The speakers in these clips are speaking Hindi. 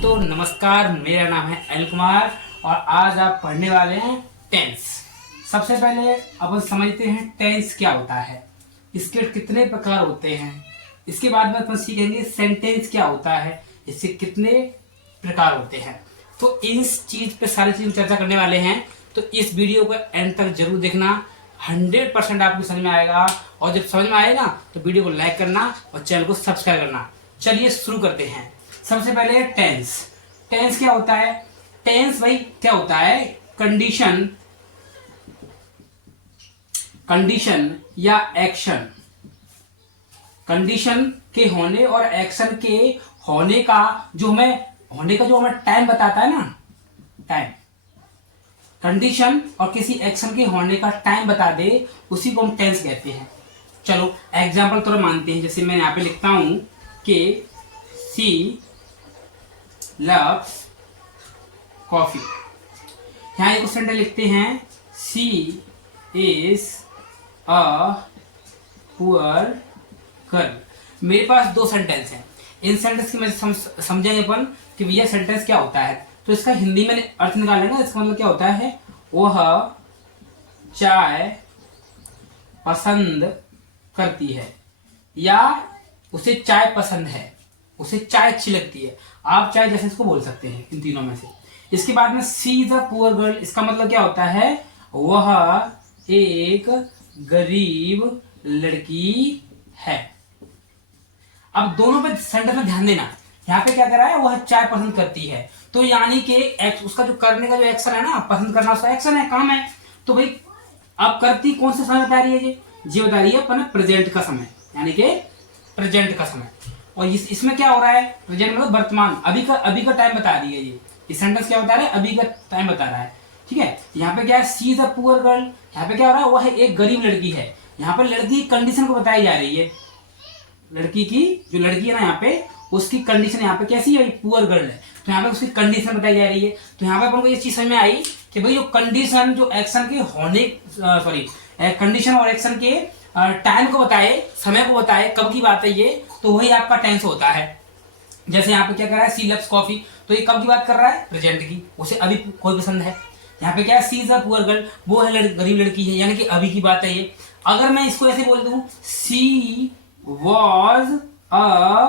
दोस्तों नमस्कार, मेरा नाम है अनिल कुमार और आज आप पढ़ने वाले हैं टेंस। सबसे पहले अपन समझते हैं टेंस क्या होता है, इसके कितने प्रकार होते हैं। इसके बाद में अपन सीखेंगे सेंटेंस क्या होता है, इससे कितने प्रकार होते हैं। तो इस चीज पे सारी चीज चर्चा करने वाले हैं, तो इस वीडियो को एंड तक जरूर देखना। 100% आपको समझ में आएगा और जब समझ में आएगा तो वीडियो को लाइक करना और चैनल को सब्सक्राइब करना। चलिए शुरू करते हैं। सबसे पहले टेंस। टेंस क्या होता है? टेंस भाई क्या होता है? कंडीशन, कंडीशन या एक्शन, कंडीशन के होने और एक्शन के होने का जो हमें टाइम बताता है ना, टाइम। कंडीशन और किसी एक्शन के होने का टाइम बता दे, उसी को हम टेंस कहते हैं। चलो एग्जांपल थोड़ा मानते हैं। जैसे मैं यहां पे लिखता हूं कि सी लव्स कॉफी। यहां एक सेंटेंस लिखते हैं सी इज अ पुअर गर्ल। मेरे पास दो सेंटेंस हैं। इन सेंटेंस की मैं समझेंगे अपन कि भैया सेंटेंस क्या होता है। तो इसका हिंदी में अर्थ निकाले ना, इसका मतलब क्या होता है? वह चाय पसंद करती है या उसे चाय पसंद है, उसे चाय अच्छी लगती है। आप चाय जैसे इसको बोल सकते हैं इन तीनों में से। इसके बाद में सी इज अ पुअर गर्ल, इसका मतलब क्या होता है? वह एक गरीब लड़की है। अब दोनों पे सेंटेंस में ध्यान देना। यहाँ पे क्या कर रहा है? वह चाय पसंद करती है, तो यानी कि उसका जो करने का जो एक्शन है ना, पसंद करना उसका एक्शन है, काम है। तो भाई अब करती कौन सा समय बता रही है? जी बता रही है अपन प्रेजेंट का समय, यानी कि प्रेजेंट का समय। और इसमें क्या हो रहा है? प्रेजेंट मतलब वर्तमान, अभी का टाइम बता रही है। ये सेंटेंस क्या बता रहा है? अभी का टाइम बता रहा है। ठीक है। यहाँ पे क्या है? सी इज अ पुअर गर्ल। यहाँ पे क्या हो रहा है? वह एक गरीब लड़की है। यहाँ पे लड़की की कंडीशन को बताई जा रही है। लड़की की जो लड़की है ना, यहाँ पे उसकी कंडीशन यहाँ पे कैसी है? पुअर गर्ल है, तो यहाँ पे उसकी कंडीशन बताई जा रही है। तो यहाँ पे अपन को ये चीज समझ में आई कि भाई जो कंडीशन जो एक्शन के होने कंडीशन और एक्शन के टाइम को बताए, समय को बताए, कब की बात है ये, तो वही आपका टेंस होता है। जैसे यहाँ पे क्या कर रहा है? सी लव्स कॉफी, तो ये कब की बात कर रहा है? प्रेजेंट की, उसे अभी कोई पसंद है। यहाँ पे क्या है? सी इज अ पुअर गर्ल, वो है गरीब लड़की है, यानी कि अभी की बात है ये। अगर मैं इसको ऐसे बोल दूं सी वॉज अ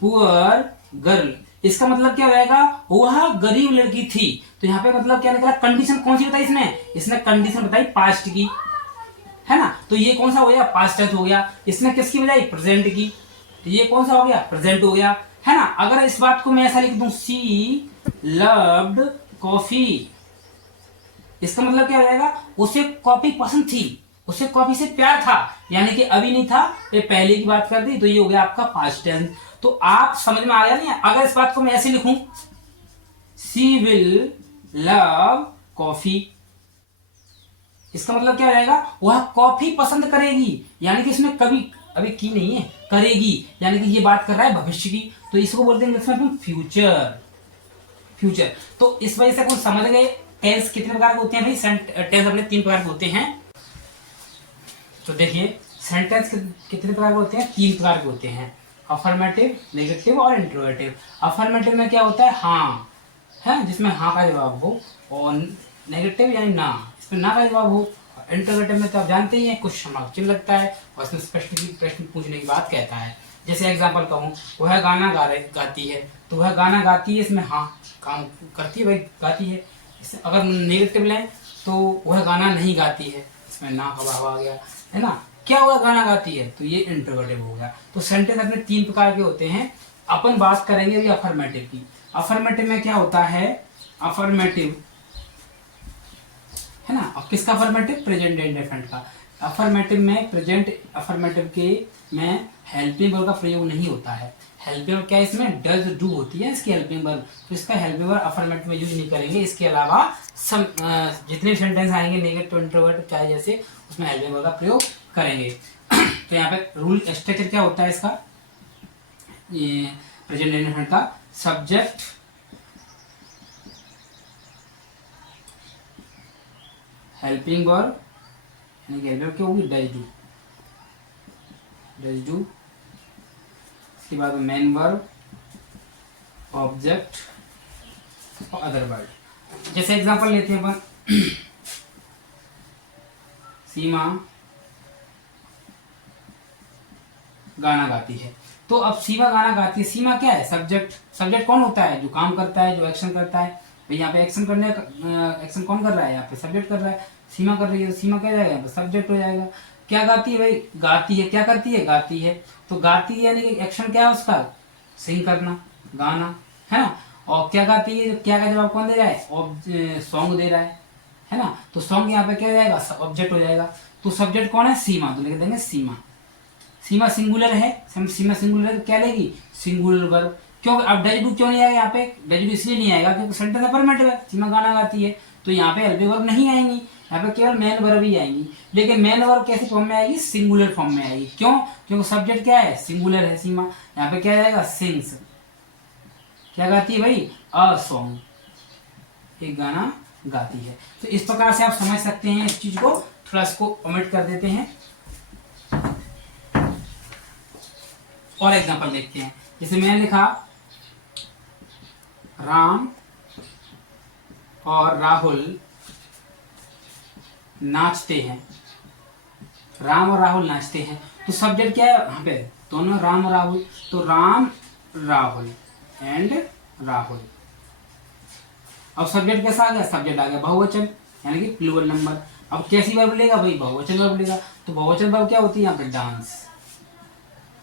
पुअर गर्ल, इसका मतलब क्या हो जाएगा? वह गरीब लड़की थी। तो यहाँ पे मतलब क्या निकला? कंडीशन कौन सी बताई इसने कंडीशन बताई पास्ट की, है ना। तो ये कौन सा हो गया? पास्ट टेंस हो गया। इसने किसकी बजाई? प्रेजेंट की, तो ये कौन सा हो गया? प्रेजेंट हो गया, है ना। अगर इस बात को मैं ऐसा लिख दूं सी लव्ड कॉफी, इसका मतलब क्या हो जाएगा? उसे कॉफी पसंद थी, उसे कॉफी से प्यार था, यानी कि अभी नहीं था, ये पहले की बात कर दी, तो ये हो गया आपका पास्ट टेंस। तो आप समझ में आ गया नहीं? अगर इस बात को मैं ऐसे लिखूं सी विल लव कॉफी, इसका मतलब क्या हो जाएगा? वह कॉफी पसंद करेगी, यानी कि इसमें कभी अभी की नहीं है, करेगी, यानी कि ये बात कर रहा है भविष्य की। तो इसको बोलते हैं इसमें फ्यूचर, फ्यूचर। तो इस वजह से कुछ समझ गए टेंस कितने प्रकार के होते हैं भाई। टेंस अपने 3 प्रकार के होते हैं। तो देखिए सेंटेंस कितने प्रकार के होते हैं? 3 प्रकार के होते हैं, अफर्मेटिव, नेगेटिव और इंट्रोगेटिव। अफर्मेटिव में क्या होता है? हाँ है, जिसमें हाँ का जवाब हो, और नेगेटिव यानी ना, इसमें ना का जवाब हो। इंट्रोगेटिव में तो आप जानते ही हैं, कुछ चिन्ह लगता है और इसमें प्रश्न पूछने की बात कहता है। जैसे एग्जाम्पल कहूँ, वह गाना गाती है, तो वह गाना गाती है, इसमें हाँ काम करती है भाई, गाती है। अगर नेगेटिव लें तो वह गाना नहीं गाती है, इसमें ना का भाव आ गया, है ना। क्या हुआ? गाना गाती है, तो ये इंट्रोगेटिव हो गया। तो सेंटेंस अपने 3 प्रकार के होते हैं। अपन बात करेंगे अभी अफर्मेटिव की। अफर्मेटिव में क्या होता है? अफर्मेटिव, है ना। अब किसका अफर्मेटिव? प्रेजेंट इंडेफिनिट का। अफर्मेटिव में प्रेजेंट अफर्मेटिव के में हेल्पिंग वर्ब का प्रयोग नहीं होता है। हेल्पिंग वर्ब क्या है? इसमें डज डू होती है इसकी हेल्पिंग वर्ब, तो इसका हेल्पिंग वर्ब अफर्मेटिव में यूज नहीं करेंगे। इसके अलावा जितने सेंटेंस आएंगे नेगेटिव इंट्रोवर्ट चाहे जैसे, उसमें हेल्पिंग वर्ब का प्रयोग करेंगे। तो यहाँ पे रूल स्ट्रक्चर क्या होता है इसका? ये प्रेजेंट इंडेफिनिट का सब्जेक्ट, हेल्पिंग वर्ब, यानी कि हेल्पिंग वर्ब क्या होगी? Does do. इसके बाद मेन वर्ब, ऑब्जेक्ट और अदर वर्ड। जैसे एग्जांपल लेते हैं अपन, सीमा गाना गाती है। तो अब सीमा गाना गाती है, सीमा क्या है? सब्जेक्ट। सब्जेक्ट कौन होता है? जो काम करता है, जो एक्शन करता है। तो यहाँ पे एक्शन करने एक्शन कौन कर रहा है? यहाँ पे सब्जेक्ट कर रहा है, सीमा कर रही है। सीमा क्या जाएगा? यहाँ पे सब्जेक्ट हो जाएगा। क्या गाती है भाई? गाती है। क्या करती है? गाती है। तो गाती है यानी कि एक्शन क्या है उसका? सिंग करना, गाना, है ना। और क्या गाती है? क्या का जवाब कौन दे रहा है? सॉन्ग दे रहा है ना। तो सॉन्ग यहाँ पे क्या हो जाएगा? ऑब्जेक्ट हो जाएगा। तो सब्जेक्ट कौन है? सीमा। तो लिख देंगे सीमा। सीमा सिंगुलर है, सीमा सिंगुलर है तो क्या लेगी? Singular verb. क्यों? अब डज डू क्यों नहीं आएगा यहाँ पे? डज डू इसलिए नहीं आएगा क्योंकि सेंटेंस अफर्मेटिव है, सीमा गाना गाती है। तो यहाँ पे हेल्पिंग वर्ब नहीं आएंगी, यहाँ पे केवल मेन वर्ब ही आएंगी। लेकिन मेन वर्ब कैसी फॉर्म में आएगी? सिंगुलर फॉर्म में आएगी। क्यों? क्योंकि सब्जेक्ट क्या है? सिंगुलर है, सीमा। यहाँ पे क्या आएगा? सिंग्स। क्या गाती है भाई? अ सॉन्ग, एक गाना गाती है। तो इस प्रकार से आप समझ सकते हैं इस चीज को। थोड़ा इसको ओमिट कर देते हैं और एग्जांपल देखते हैं। जैसे मैंने लिखा, राम और राहुल नाचते हैं। राम और राहुल नाचते हैं। तो सब्जेक्ट क्या है यहाँ पे? दोनों राम और राहुल। तो राम राहुल एंड राहुल। अब सब्जेक्ट कैसा आ गया? सब्जेक्ट आ गया बहुवचन यानी कि प्लूरल नंबर। अब कैसी वर्ब लेगा भाई? बहुवचन वर्ब लेगा। तो बहुवचन वर्ब क्या होती है यहाँ पे? डांस।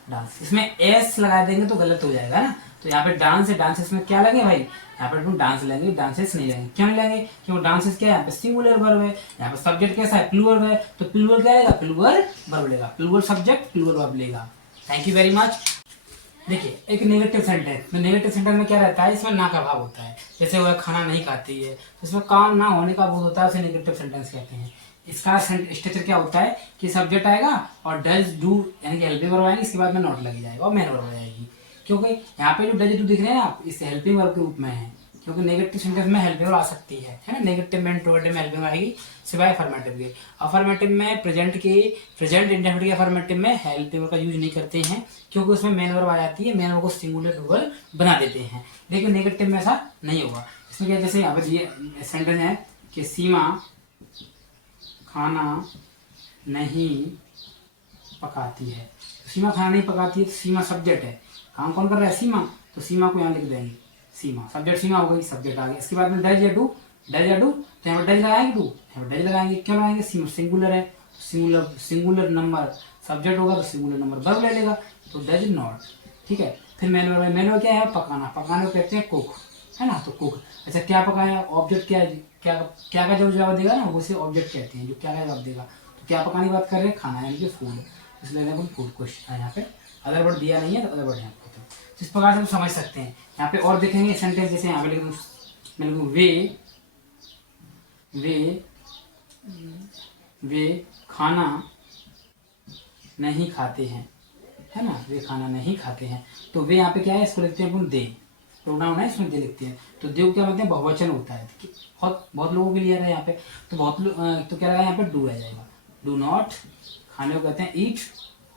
डांस, इसमें एस लगा देंगे तो गलत हो जाएगा ना। तो यहाँ पे डांस है, डांसेस में क्या लगे भाई? यहाँ पे डांस लेंगे, डांसेस नहीं लेंगे। क्यों नहीं लेंगे? क्योंकि डांसेस क्या है? यहाँ पे सिंगुलर वर्ब है। यहाँ पे सब्जेक्ट कैसा है? प्लूरल है। तो प्लूरल क्या लेगा? प्लूरल वर्ब लेगा। प्लूरल सब्जेक्ट, प्लूरल वर्ब लेगा। Thank you very much. देखिए, एक नेगेटिव सेंटेंस में, नेगेटिव सेंटेंस में क्या रहता है? इसमें ना का भाव होता है। जैसे वह खाना नहीं खाती है, तो इसमें काम ना होने का बोध होता है, उसे नेगेटिव सेंटेंस कहते हैं। इसका स्ट्रक्चर क्या होता है कि सब्जेक्ट आएगा और डज डू यानी कि हेल्पिंग वर्ब आएगी, इसके बाद में नॉट लगी जाएगा और मेन वर्ब हो जाएगी। क्योंकि यहाँ पे जो डज डू दिख रहे हैं ना आप, इस हेल्पिंग वर्ब के रूप में है। क्योंकि नेगेटिव सेंटेंस में हेल्पिंग वर्ब आ सकती है ना। नेगेटिव में, इंट्रोगेटिव में हेल्पिंग आएगी, सिवाय अफर्मेटिव के। अफर्मेटिव में प्रेजेंट इंडेफिनिट के अफर्मेटिव में हेल्पिंग वर्ब का यूज नहीं करते हैं, क्योंकि उसमें मेन वर्ब आ जाती है। मेन वर्ब को सिंगुलर डुअल बना देते हैं। लेकिन नेगेटिव में ऐसा नहीं होगा। इसमें क्या, जैसे यहाँ पे ये सेंटेंस है कि सीमा खाना नहीं पकाती है। सीमा खाना नहीं पकाती है, तो सीमा सब्जेक्ट है। काम कौन कर रहा है? सीमा। तो सीमा को यहाँ लिख देंगे सीमा। सब्जेक्ट सीमा हो गई, सब्जेक्ट आ गया। इसके बाद में डज या डू, डज या डू, तो यहाँ पर डज लगाएंगे, डू यहाँ पर डज लगाएंगे। क्यों लगाएंगे? सीमा सिंगुलर है, सिंगुलर नंबर सब्जेक्ट होगा तो सिंगुलर नंबर वर्ब ले लेगा। तो डज नॉट, ठीक है। फिर मेन वर्ब क्या है? पकाना। पकाने को कहते हैं कुक, है ना। तो कुक। अच्छा, क्या पकाया? ऑब्जेक्ट क्या है? क्या का जो जवाब देगा ना उसे ऑब्जेक्ट कहते हैं, जो क्या का जवाब देगा। तो क्या पकाने की बात कर रहे हैं? खाना यानी कि फूड, इसलिए अपन फूड क्वेश्चन यहाँ पे अदर वर्ड दिया नहीं है, तो अदर वर्ड यहाँ पे। तो इस प्रकार से हम समझ सकते हैं। यहाँ पे और देखेंगे सेंटेंस, जैसे यहाँ पे लिख दूँ, मैं लिखूँ वे खाना नहीं खाते हैं, है ना। वे खाना नहीं खाते हैं। तो वे यहाँ पे क्या है? इसको लिखते हैं अपन दे, प्रोनाउन है, इसमें दे लिखते हैं। तो देव क्या मतलब बहुवचन होता है। बहुत लोगों के लिए आ रहा है यहाँ पे। तो तो क्या लगा यहाँ पे? डू आ जाएगा। डू नॉट, खाने को कहते हैं ईट।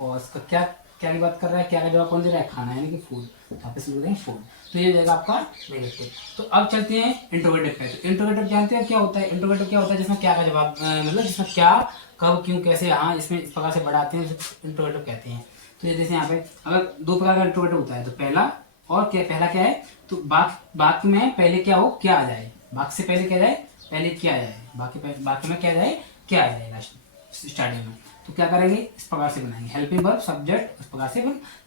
और इसका क्या क्या की बात कर रहा है? क्या का जवाब कौन दे रहा है? खाना यानी कि फूड। यहाँ पे समझ हैं फूड। तो ये हो जाएगा आपका नेगेटिव। तो अब चलते हैं इंट्रोगेटिव पे। तो इंट्रोगेटिव जानते हैं क्या होता है? इंट्रोगेटिव क्या होता है? जिसमें क्या का जवाब मतलब जिसमें क्या, कब, क्यों, कैसे, हाँ, इसमें इस प्रकार से बढ़ाते हैं, इंट्रोगेटिव कहते हैं। तो ये जैसे यहाँ पे अगर दो प्रकार का इंट्रोगेटिव होता है, तो पहला और क्या, पहला क्या है? तो वाक्य में पहले क्या हो? क्या आ जाए। वाक्य से पहले क्या जाए? पहले क्या जाए। वाक्य में क्या जाए? क्या आ जाएगा स्टार्टिंग में। तो क्या करेंगे? इस प्रकार से बनाएंगे, हेल्पिंग वर्ब सब्जेक्ट, इस प्रकार से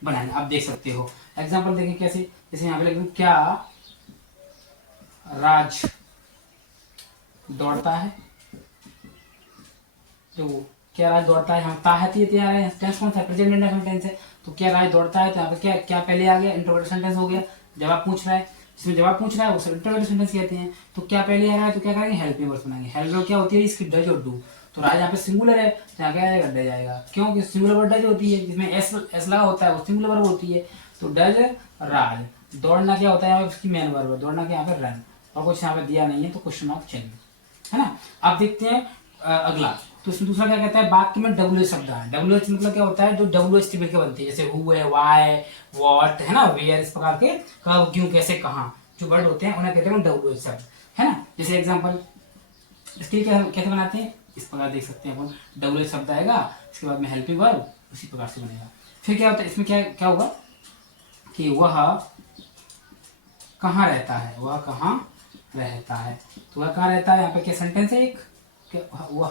बनाएंगे। आप देख सकते हो एग्जांपल देखें कैसे। जैसे यहाँ पे लिख दूं, क्या राज दौड़ता है। तो क्या राज दौड़ता है, हाँ, ता है, तैयार है। टेंस कौन सा? प्रेजेंट इंडेफिनिट टेंस है। तो क्या राज दौड़ता है, तो यहाँ पे क्या क्या पहले आ गया? इंट्रोगेटिव सेंटेंस हो गया। जवाब पूछ रहा है, जिसमें जवाब पूछ रहा है उसे इंट्रोगेटिव सेंटेंस कहते हैं। तो क्या पहले आ रहा है, तो क्या करेंगे? हेल्पिंग वर्ब बनाएंगे। हेल्पिंग वर्ब क्या होती है? इसकी डज और डू। तो राज यहाँ पे सिंगुलर है, तो यहाँ क्या आएगा? डज आएगा। क्योंकि सिंगुलर वर्ड डज होती है, जिसमें एस लगा होता है, वो सिंगुलर वर्ब होती है। तो डज राज। दौड़ना क्या होता है? उसकी मेन वर्ब है। दौड़ना के यहाँ पे रन, और कुछ यहाँ पे दिया नहीं है, तो क्वेश्चन मार्क चिन्ह, है ना। अब देखते हैं अगला। तो इसमें दूसरा क्या कहता है, वाक्य में WH शब्द है। WH मतलब क्या होता है, जो WH से मिलकर बनती है, जैसे हु है, वाई, व्हाट, है ना, वेयर, इस प्रकार के कब, क्यों, कैसे, कहाँ जो वर्ड होते हैं उन्हें कहते हैं WH शब्द, है ना। जैसे एग्जाम्पल इसके लिए कैसे बनाते हैं, इस प्रकार देख सकते हैं अपन, WH शब्द आएगा, इसके बाद में हेल्पिंग वर्ब उसी प्रकार से बनेगा। फिर क्या होता है इसमें, क्या क्या होगा कि वह कहाँ रहता है, वह कहाँ रहता है, तो वह कहाँ रहता है, यहाँ पे क्या सेंटेंस है एक, वह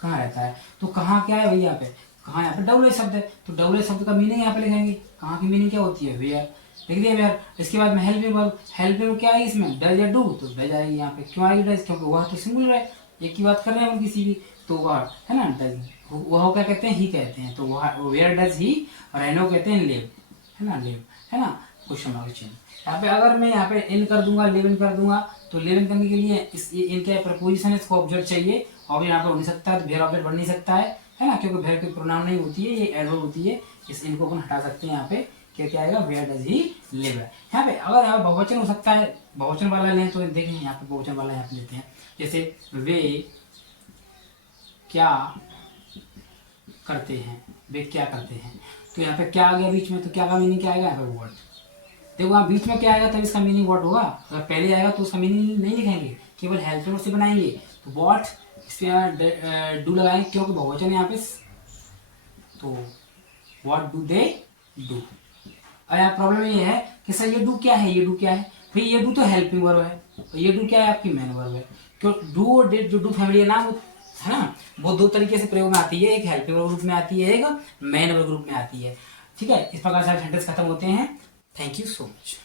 कहाँ रहता है, तो कहाँ क्या है भैया, यहाँ पे कहाँ, यहाँ पे WH शब्द है, तो WH शब्द का मीनिंग यहाँ पे लिखेंगे, कहाँ की मीनिंग क्या होती है, वेयर, लिख दिया वेयर। इसके बाद में हेल्पिंग वर्ब, हेल्पिंग क्या है इसमें, डज या डू, तो डज आएगी यहाँ पे, क्यों आएगी डज, क्योंकि वह तो सिंगुलर है, एक की बात कर रहे हैं हम किसी भी, तो वह है ना डज, वह क्या कहते हैं, ही कहते हैं, तो वह वेयर डज ही, और रहनो कहते हैं लिव, है ना लिव, है ना, क्वेश्चन मार्क चिन्ह। यहाँ पे अगर मैं यहाँ पे इन कर दूंगा, लिव इन कर दूंगा, तो लिव इन करने के लिए इस इनके प्रपोजिशन है, इसको ऑब्जेक्ट चाहिए, और यहाँ पे हो नहीं सकता है, वेयर ऑब्जेक्ट बन नहीं सकता है ना, क्योंकि वेयर की प्रोनाउन नहीं होती है, ये एडवर्ब होती है, इस इनको अपन हटा सकते हैं। यहाँ पे क्या क्या आएगा, वेयर डज ही लिव है। यहाँ पे अगर यहाँ बहुवचन हो सकता है, बहुवचन वाला लें तो देखें यहाँ पे बहुवचन वाला यहाँ पे लेते हैं, जैसे वे क्या करते हैं, वे क्या करते हैं, तो यहाँ पे क्या आ गया बीच में, तो क्या का मीनिंग क्या आएगा, यहाँ पे वर्ड, देखो वहाँ बीच में क्या आएगा तब इसका मीनिंग व्हाट होगा, अगर पहले आएगा तो उसका मीनिंग नहीं लिखेंगे, केवल हेल्पर से बनाएंगे, तो व्हाट इसमें डू लगाएंगे क्योंकि बहुवचन है यहाँ पे, तो व्हाट डू दे डू। और यहाँ प्रॉब्लम ये है कि सर ये डू क्या है, ये डू क्या है भाई, ये डू तो हेल्पिंग वर्ब है, तो ये डू क्या है आपकी मेन वर्ब है, क्यों डू और डिड, जो डू फैमिली है ना वो, है ना, वो दो तरीके से प्रयोग में आती है, एक हेल्पिंग वर्ब ग्रुप में आती है, एक मेन वर्ब ग्रुप में आती है, ठीक है। इस प्रकार से सेंटेंस खत्म होते हैं। Thank you so much.